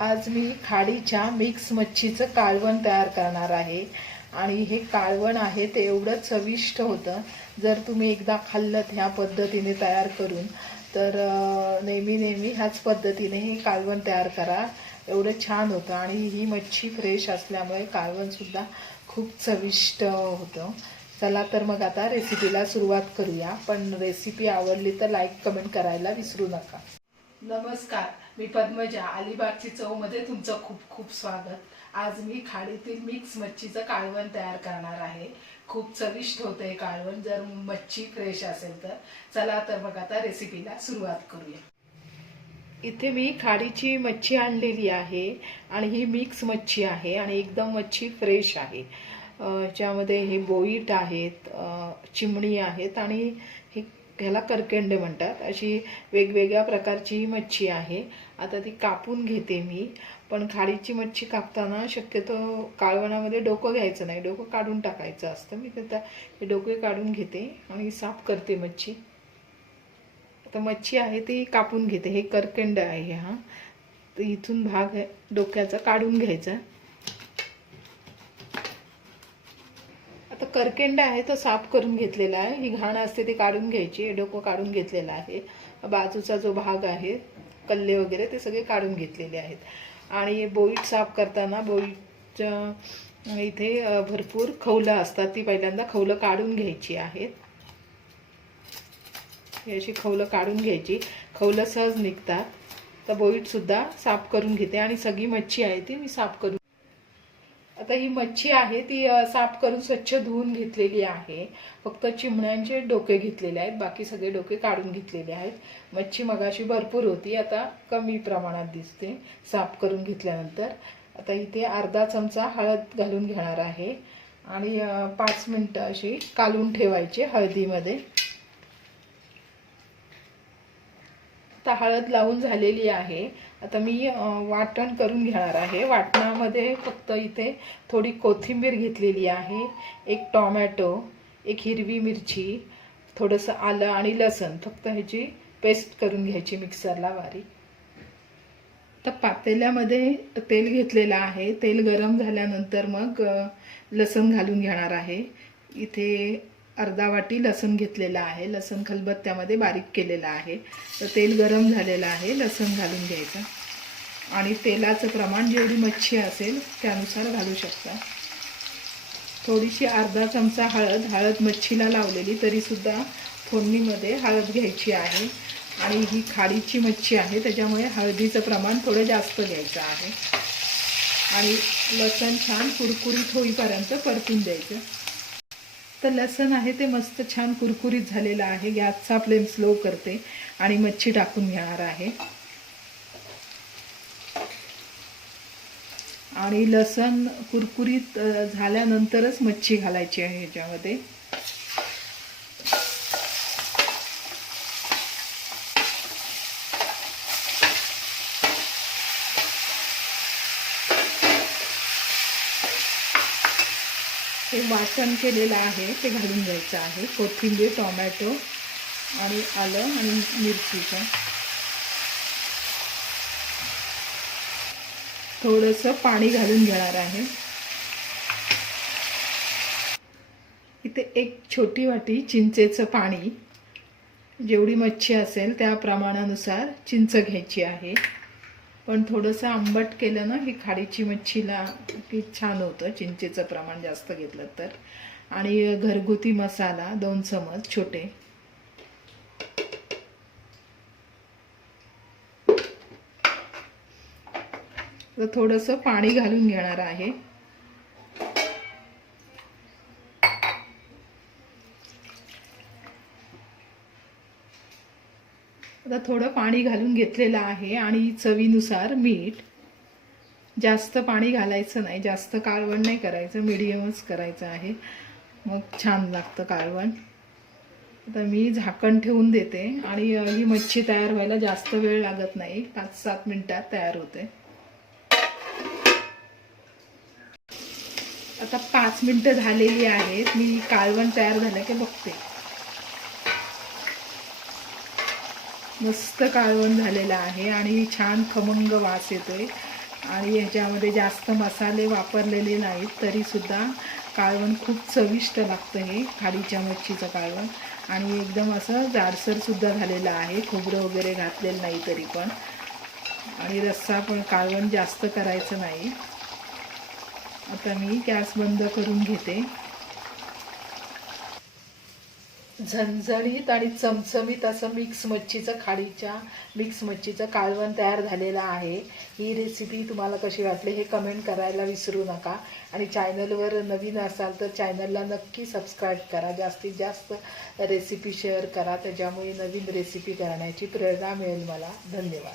आज मी खाडीच्या मिक्स मच्छीचं कालवण तयार करणार आहे आणि हे कालवण आहे ते एवढं चविष्ट होतं। जर तुम्ही एकदा खाल्लं ह्या पद्धतीने तयार करून तर नेहमी नेहमी ह्याच पद्धतीने हे कालवण तयार करा, एवढं छान होतं। आणि ही मच्छी फ्रेश असल्यामुळे कालवण सुद्धा खूप चविष्ट होतं। चला तर मग आता रेसिपीला सुरुवात करूया, पण रेसिपी आवडली तर लाईक कमेंट करायला विसरू नका। नमस्कार, मी पद्मजा, अलिबागची चवमध्ये तुमचं खूप खूप स्वागत। आज मी खाडीतील मिक्स मच्छीचं कालवण तयार करणार आहे। खूप चविष्ट होतं हे कालवण जर मच्छी फ्रेश असेल तर। चला तर मग आता रेसिपीला सुरुवात करूया। इथे मी खाडीची मच्छी आणलेली आहे आणि ही मिक्स मच्छी आहे आणि एकदम मच्छी फ्रेश आहे। ज्यामध्ये हे बोईट आहेत, चिमणी आहेत आणि हे ह्याला करकेंडे म्हणतात। अशी वेगवेगळ्या प्रकारची मच्छी आहे। आता ती कापून घेते मी, पण खाडीची मच्छी कापताना शक्यतो कालवणामध्ये डोकं घ्यायचं नाही, डोकं काढून टाकायचं असतं। मी आता हे डोके काढून घेते आणि साफ करते मच्छी। आता मच्छी आहे ती कापून घेते। हे करकेंड आहे हा, तर इथून भाग डोक्याचा काढून घ्यायचा। आता करकेंड आहे तो साफ करून घेतलेला आहे, ही घाण असते ती काढून घ्यायची। डोकं काढून घेतलेला आहे, बाजूचा जो भाग आहे कल्ले वगैरे ते सगळे काढून घेतलेले आहेत। आणि बोईट साफ करताना बोईटच्या इथे भरपूर खवलं असतात, ती पहिल्यांदा खवलं काढून घ्यायची आहेत। ही अशी खवलं काढून घ्यायची, खवलं सहज निघतात। तर बोईट सुद्धा साफ करून घेते आणि सगळी मच्छी आहे ती मी साफ करून। आता ही मच्छी आहे ती साफ करून स्वच्छ धुवून घेतलेली आहे। फक्त चिमण्यांचे डोके घेतलेले आहेत, बाकी सगळे डोके काढून घेतलेले आहेत। मच्छी मगाशी भरपूर होती, आता कमी प्रमाणात दिसते साफ करून घेतल्यानंतर। आता इथे अर्धा चमचा हळद घालून घेणार आहे आणि 5 मिनिटं अशी कालवून ठेवायची हळदीमध्ये। आता हळद लावून झालेली आहे। आता मी वाटण करून घेणार आहे। वाटणामध्ये फक्त इथे थोडी कोथिंबीर घेतलेली आहे, एक टोमॅटो, एक हिरवी मिरची, थोडंसं आलं आणि लसूण, फक्त ह्याची पेस्ट करून घ्यायची मिक्सरला बारीक। तर पातेल्यामध्ये तेल घेतलेलं आहे, तेल गरम झाल्यानंतर मग लसूण घालून घेणार आहे। इथे अर्धा वाटी लसूण घेतलेला आहे, लसूण खलबत्त्यामध्ये बारीक केलेला आहे। तर तेल गरम झालेलं आहे, लसूण घालून घ्यायचं आणि तेलाचं प्रमाण जेवढी मच्छी असेल त्यानुसार घालू शकता। थोडीशी अर्धा चमचा हळद मच्छीला लावलेली, तरीसुद्धा फोडणीमध्ये हळद घ्यायची आहे। आणि ही खाडीची मच्छी आहे त्याच्यामुळे हळदीचं प्रमाण थोडं जास्त घ्यायचं आहे। आणि लसूण छान कुरकुरीत होईपर्यंत परतून द्यायचं। तर लसूण आहे ते मस्त छान कुरकुरीत झालेलं आहे। गॅसचा फ्लेम स्लो करते आणि मच्छी टाकून घेणार आहे। आणि लसूण कुरकुरीत झाल्यानंतरच मच्छी घालायची आहे ह्याच्यामध्ये। हे वाटण केलेलं आहे ते घालून द्यायचं आहे, कोथिंबीर, टोमॅटो आणि आलं आणि मिरचीचं। थोडंसं पाणी घालून घेणार आहे। इथे एक छोटी वाटी चिंचेचं पाणी, जेवढी मच्छी असेल त्या प्रमाणानुसार चिंच घ्यायची आहे। पण थोडंसं आंबट केलं ना ही खाडीची मच्छीला की छान होतं, चिंचेचं प्रमाण जास्त घेतलं तर। आणि घरगुती मसाला 2 चमच छोटे। तर थोडंसं पाणी घालून घेणार आहे। आता थोडं पाणी घालून घेतलेलं आहे आणि चवीनुसार मीठ। जास्त पाणी घालायचं नाही, जास्त कालवण नाही करायचं, मीडियमच करायचं आहे, मग छान लागतं कालवण। आता मी झाकण ठेवून देते आणि ही मच्छी तयार व्हायला जास्त वेळ लागत नाही, 5-7 मिनिटात तयार होते। आता 5 मिनिटं झालेली आहेत, मी कालवण तयार झालं की बघते। मस्त कालवण झालेलं आहे आणि छान खमंग वास येतोय। आणि ह्याच्यामध्ये जास्त मसाले वापरलेले नाहीत तरीसुद्धा कालवण खूप चविष्ट लागतं हे खाडीच्या मच्छीचं कालवण. आणि एकदम असं जाडसरसुद्धा झालेलं आहे, खोबरं वगैरे घातलेलं नाही तरी पण. आणि रस्सा पण कालवण जास्त करायचं नाही. आता मी गॅस बंद करून घेते. झणझणीत आणि चमचमीत असं मिक्स मच्छीचं कालवण तयार झालेलं आहे. ही रेसिपी तुम्हाला कशी वाटली हे कमेंट करायला विसरू नका. आणि चॅनलवर नवीन असाल तर चॅनलला नक्की सबस्क्राईब करा. जास्तीत जास्त रेसिपी शेअर करा, त्याच्यामुळे नवीन रेसिपी करण्याची प्रेरणा मिळेल मला. धन्यवाद.